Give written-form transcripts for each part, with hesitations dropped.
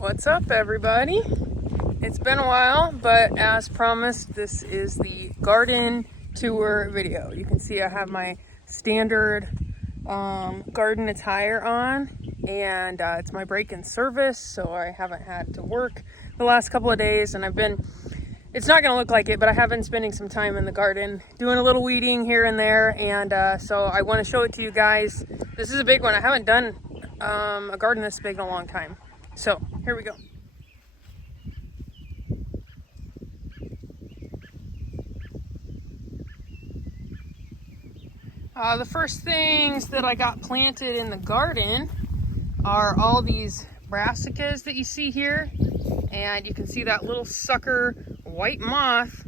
What's up, everybody? It's been a while, but as promised, this is the garden tour video. You can see I have my standard garden attire on, and it's my break in service, so I haven't had to work the last couple of days, and it's not going to look like it, but I have been spending some time in the garden doing a little weeding here and there, and so I want to show it to you guys. This is a big one. I haven't done a garden this big in a long time. So here we go. The first things that I got planted in the garden are all these Brassicas that you see here. And you can see that little sucker white moth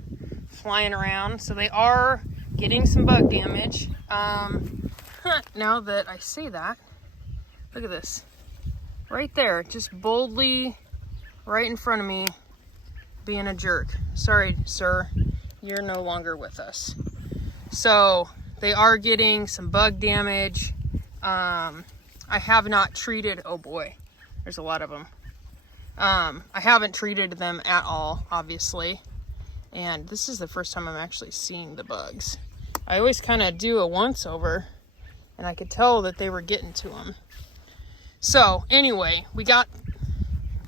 flying around. So they are getting some bug damage. Now that I say that, look at this. Right there, just boldly right in front of me, being a jerk. Sorry, sir, you're no longer with us. So they are getting some bug damage. I have not treated, oh boy, there's a lot of them. I haven't treated them at all, obviously. And this is the first time I'm actually seeing the bugs. I always kind of do a once over, and I could tell that they were getting to them. So anyway, we got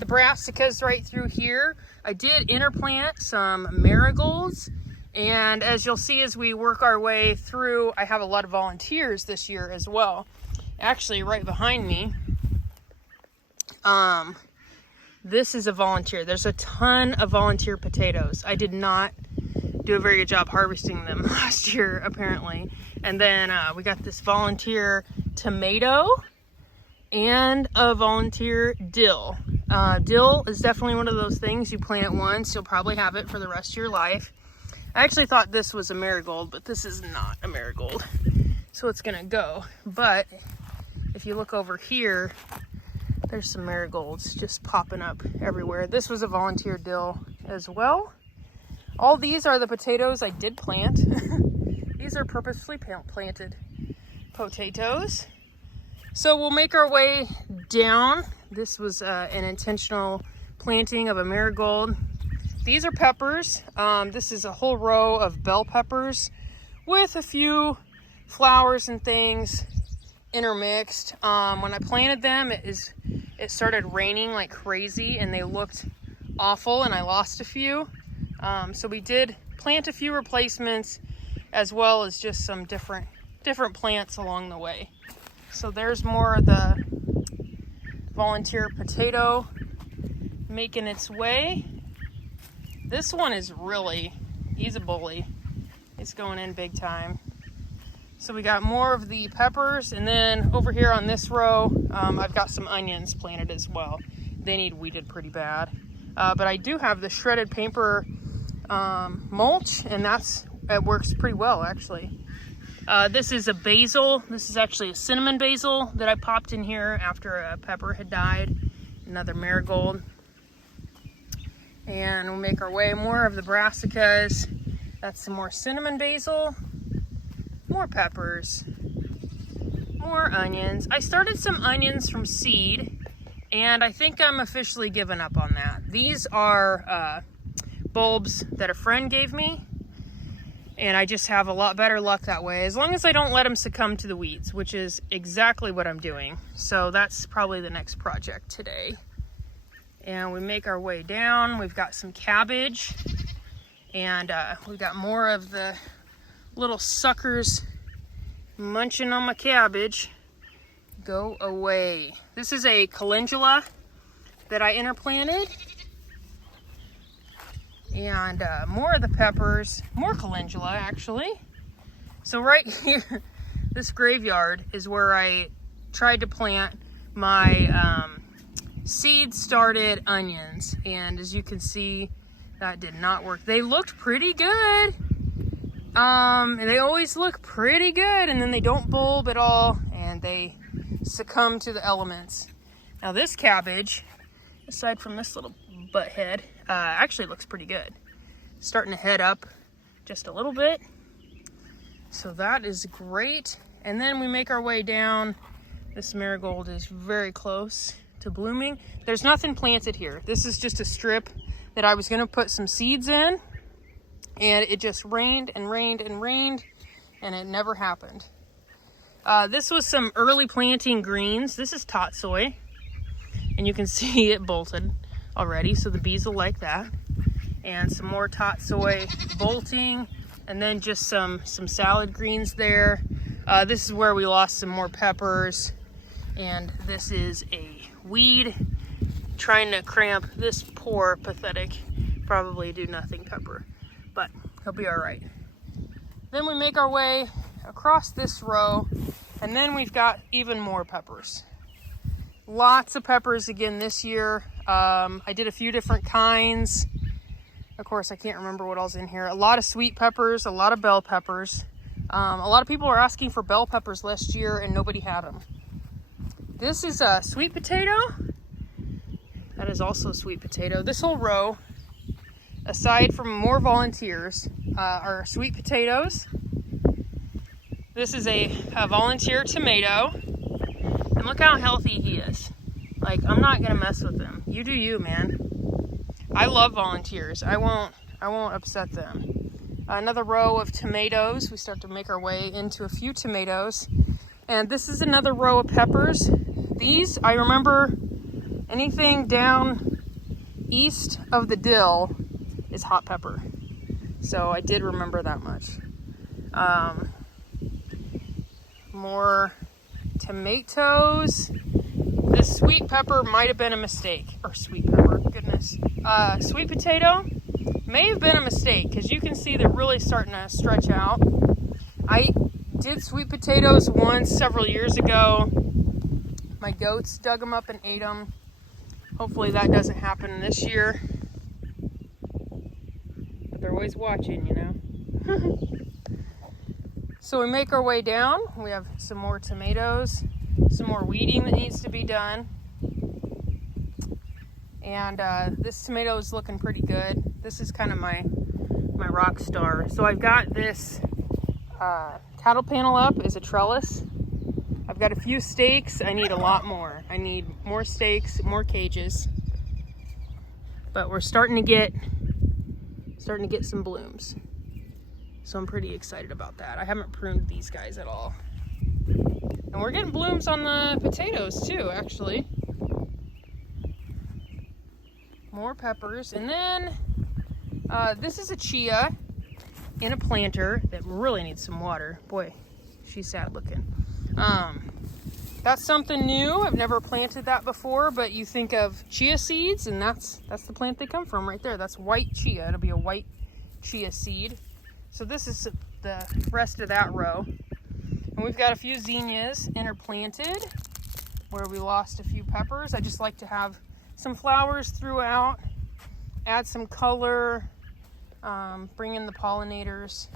the Brassicas right through here. I did interplant some marigolds, and as you'll see as we work our way through, I have a lot of volunteers this year as well. Actually, right behind me, this is a volunteer. There's a ton of volunteer potatoes. I did not do a very good job harvesting them last year, apparently. And then we got this volunteer tomato and a volunteer dill. Dill is definitely one of those things you plant it once, you'll probably have it for the rest of your life. I actually thought this was a marigold, but this is not a marigold, so it's gonna go. But if you look over here, there's some marigolds just popping up everywhere. This was a volunteer dill as well. All these are the potatoes I did plant. These are purposefully planted potatoes. So we'll make our way down. This was an intentional planting of a marigold. These are peppers. This is a whole row of bell peppers with a few flowers and things intermixed. When I planted them, it started raining like crazy and they looked awful, and I lost a few. So we did plant a few replacements as well as just some different plants along the way. So there's more of the volunteer potato making its way. This one is he's a bully. It's going in big time. So we got more of the peppers, and then over here on this row, I've got some onions planted as well. They need weeded pretty bad. But I do have the shredded paper mulch, and it works pretty well, actually. This is a basil. This is actually a cinnamon basil that I popped in here after a pepper had died. Another marigold. And we'll make our way more of the Brassicas. That's some more cinnamon basil. More peppers. More onions. I started some onions from seed, and I think I'm officially giving up on that. These are bulbs that a friend gave me. And I just have a lot better luck that way, as long as I don't let them succumb to the weeds, which is exactly what I'm doing. So that's probably the next project today. And we make our way down. We've got some cabbage, and we've got more of the little suckers munching on my cabbage. Go away. This is a calendula that I interplanted. And more of the peppers, more calendula actually. So right here, this graveyard is where I tried to plant my seed started onions. And as you can see, that did not work. They looked pretty good. And they always look pretty good, and then they don't bulb at all, and they succumb to the elements. Now this cabbage, aside from this little butt head, actually looks pretty good. Starting to head up just a little bit. So that is great. And then we make our way down. This marigold is very close to blooming. There's nothing planted here. This is just a strip that I was gonna put some seeds in, and it just rained and rained and rained, and it never happened. This was some early planting greens. This is tatsoi, and you can see it bolted already, so the bees will like that. And some more tatsoi bolting, and then just some salad greens there. This is where we lost some more peppers, and this is a weed trying to cramp this poor, pathetic, probably do nothing pepper, but he'll be all right. Then we make our way across this row, and then we've got even more peppers. Lots of peppers again this year. I did a few different kinds. Of course, I can't remember what else in here. A lot of sweet peppers, a lot of bell peppers. A lot of people were asking for bell peppers last year and nobody had them. This is a sweet potato. That is also a sweet potato. This whole row, aside from more volunteers, are sweet potatoes. This is a volunteer tomato. And look how healthy he is. Like, I'm not gonna mess with him. You do you, man. I love volunteers. I won't upset them. Another row of tomatoes. We start to make our way into a few tomatoes. And this is another row of peppers. These, I remember, anything down east of the dill is hot pepper. So I did remember that much. More tomatoes. This sweet pepper might have been a mistake. Or sweet pepper, goodness. Sweet potato may have been a mistake because you can see they're really starting to stretch out. I did sweet potatoes once several years ago. My goats dug them up and ate them. Hopefully that doesn't happen this year. But they're always watching, you know. So we make our way down. We have some more tomatoes, some more weeding that needs to be done. And this tomato is looking pretty good. This is kind of my rock star. So I've got this cattle panel up as a trellis. I've got a few stakes. I need a lot more. I need more stakes, more cages. But we're starting to get some blooms. So I'm pretty excited about that. I haven't pruned these guys at all. And we're getting blooms on the potatoes too, actually. More peppers. And then this is a chia in a planter that really needs some water. Boy, she's sad looking. That's something new. I've never planted that before, but you think of chia seeds, and that's the plant they come from right there. That's white chia. It'll be a white chia seed. So this is the rest of that row. And we've got a few zinnias interplanted where we lost a few peppers. I just like to have some flowers throughout, add some color, bring in the pollinators.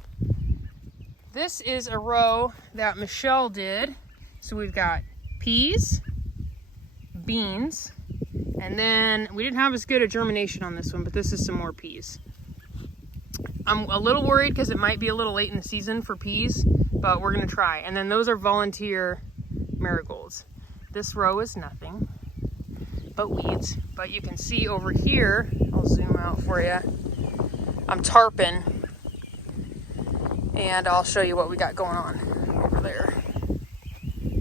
This is a row that Michelle did. So we've got peas, beans, and then we didn't have as good a germination on this one, but this is some more peas. I'm a little worried because it might be a little late in the season for peas, but we're gonna try. And then those are volunteer marigolds. This row is nothing but weeds, but you can see over here, I'll zoom out for you, I'm tarping, and I'll show you what we got going on over there.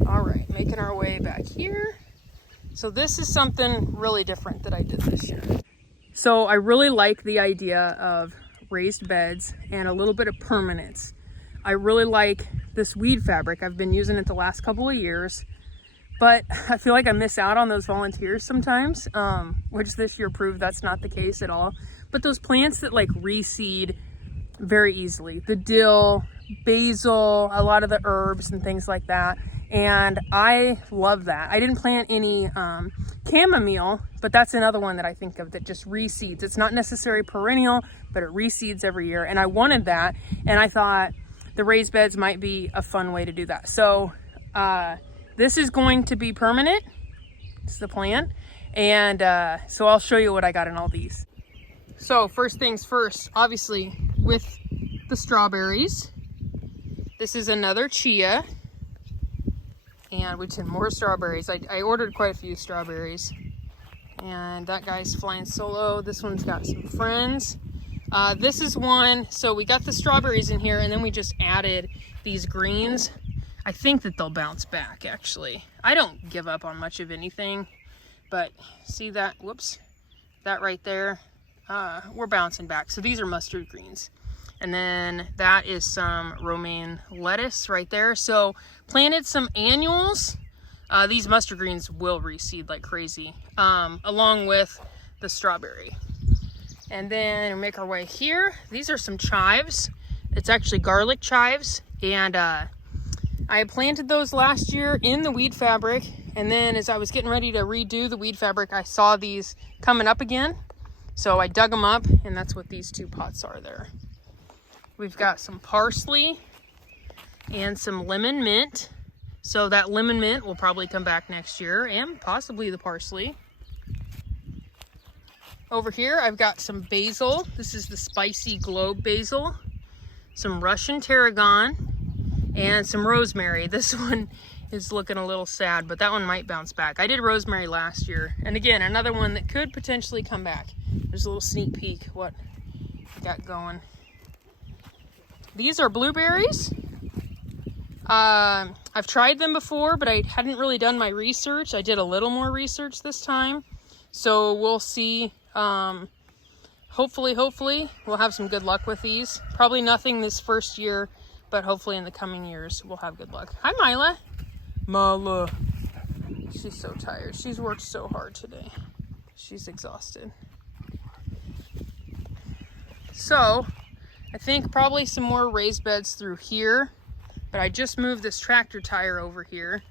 All right, making our way back here. So this is something really different that I did this year. So I really like the idea of raised beds and a little bit of permanence. I really like this weed fabric. I've been using it the last couple of years, but I feel like I miss out on those volunteers sometimes, which this year proved that's not the case at all. But those plants that like reseed very easily, the dill, basil, a lot of the herbs and things like that. And I love that. I didn't plant any chamomile, but that's another one that I think of that just reseeds. It's not necessarily perennial, but it reseeds every year. And I wanted that. And I thought the raised beds might be a fun way to do that. So this is going to be permanent. It's the plan. And so I'll show you what I got in all these. So first things first, obviously with the strawberries, this is another chia. And we did more strawberries. I ordered quite a few strawberries. And that guy's flying solo. This one's got some friends. This is one, so we got the strawberries in here and then we just added these greens. I think that they'll bounce back, actually. I don't give up on much of anything, but see that, whoops, that right there, we're bouncing back. So these are mustard greens. And then that is some romaine lettuce right there. So planted some annuals. These mustard greens will reseed like crazy, along with the strawberry. And then we make our way here. These are some chives. It's actually garlic chives. And I planted those last year in the weed fabric. And then as I was getting ready to redo the weed fabric, I saw these coming up again. So I dug them up, and that's what these 2 pots are there. We've got some parsley and some lemon mint. So that lemon mint will probably come back next year, and possibly the parsley. Over here, I've got some basil. This is the spicy globe basil. Some Russian tarragon, and some rosemary. This one is looking a little sad, but that one might bounce back. I did rosemary last year. And again, another one that could potentially come back. There's a little sneak peek what I got going. These are blueberries. I've tried them before, but I hadn't really done my research. I did a little more research this time. So we'll see. Hopefully we'll have some good luck with these. Probably nothing this first year, but hopefully in the coming years we'll have good luck. Hi, Mila. Mila. She's so tired. She's worked so hard today. She's exhausted. So I think probably some more raised beds through here, but I just moved this tractor tire over here.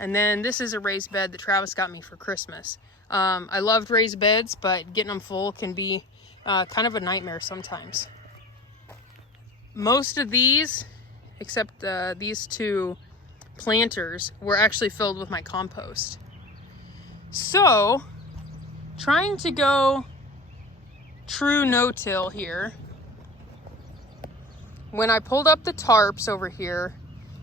And then this is a raised bed that Travis got me for Christmas. I loved raised beds, but getting them full can be kind of a nightmare sometimes. Most of these, except these 2 planters, were actually filled with my compost. So, trying to go true no-till here. When I pulled up the tarps over here,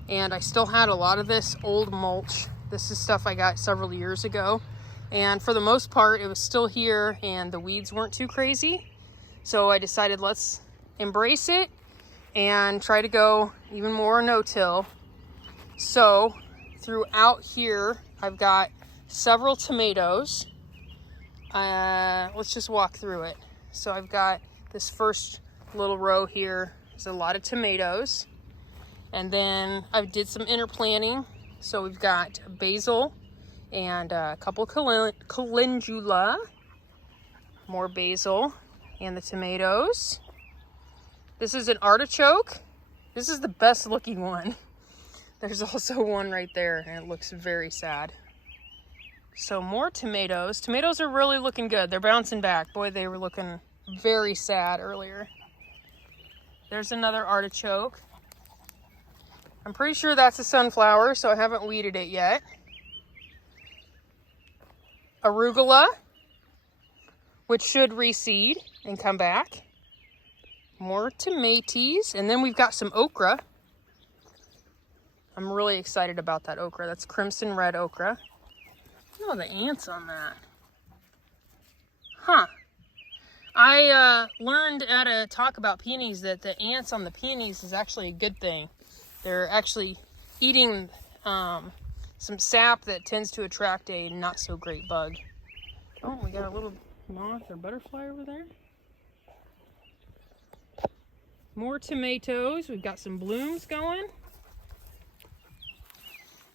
and I still had a lot of this old mulch. This is stuff I got several years ago. And for the most part, it was still here and the weeds weren't too crazy. So I decided let's embrace it and try to go even more no-till. So throughout here, I've got several tomatoes. Let's just walk through it. So I've got this first little row here. There's a lot of tomatoes. And then I did some interplanting. So we've got basil and a couple calendula, more basil, and the tomatoes. This is an artichoke. This is the best looking one. There's also one right there, and it looks very sad. So more tomatoes. Tomatoes are really looking good. They're bouncing back. Boy, they were looking very sad earlier. There's another artichoke. I'm pretty sure that's a sunflower, so I haven't weeded it yet. Arugula, which should reseed and come back. More tomatoes, and then we've got some okra. I'm really excited about that okra. That's crimson red okra. Oh, the ants on that. Huh. I learned at a talk about peonies that the ants on the peonies is actually a good thing. They're actually eating some sap that tends to attract a not so great bug. Oh, we got a little moth or butterfly over there. More tomatoes. We've got some blooms going.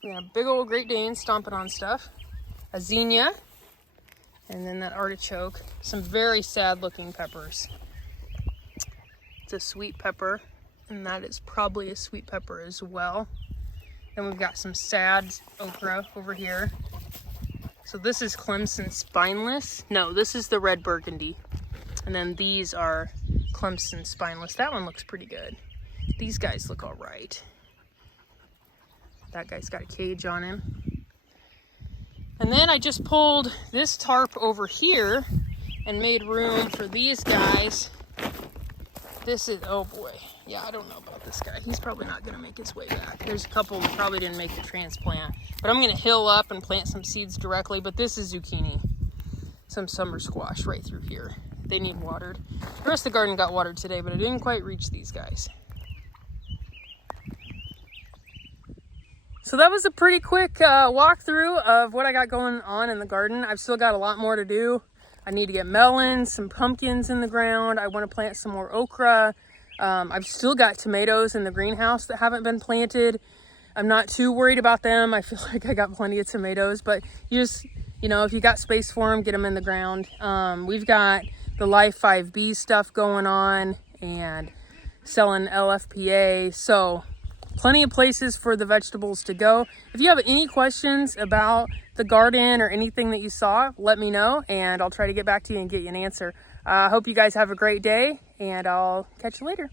We got a big old Great Dane stomping on stuff. A zinnia. And then that artichoke. Some very sad looking peppers. It's a sweet pepper. And that is probably a sweet pepper as well. Then we've got some sad okra over here. So this is Clemson spineless. No, this is the red burgundy. And then these are Clemson spineless. That one looks pretty good. These guys look all right. That guy's got a cage on him. And then I just pulled this tarp over here and made room for these guys This is, oh boy. Yeah, I don't know about this guy. He's probably not going to make his way back. There's a couple that probably didn't make the transplant. But I'm going to hill up and plant some seeds directly. But this is zucchini. Some summer squash right through here. They need watered. The rest of the garden got watered today, but I didn't quite reach these guys. So that was a pretty quick walkthrough of what I got going on in the garden. I've still got a lot more to do. I need to get melons, some pumpkins in the ground. I want to plant some more okra. I've still got tomatoes in the greenhouse that haven't been planted. I'm not too worried about them. I feel like I got plenty of tomatoes, but you just, you know, if you got space for them, get them in the ground. We've got the Life 5B stuff going on and selling LFPA. So plenty of places for the vegetables to go. If you have any questions about the garden or anything that you saw, let me know and I'll try to get back to you and get you an answer. I hope you guys have a great day and I'll catch you later.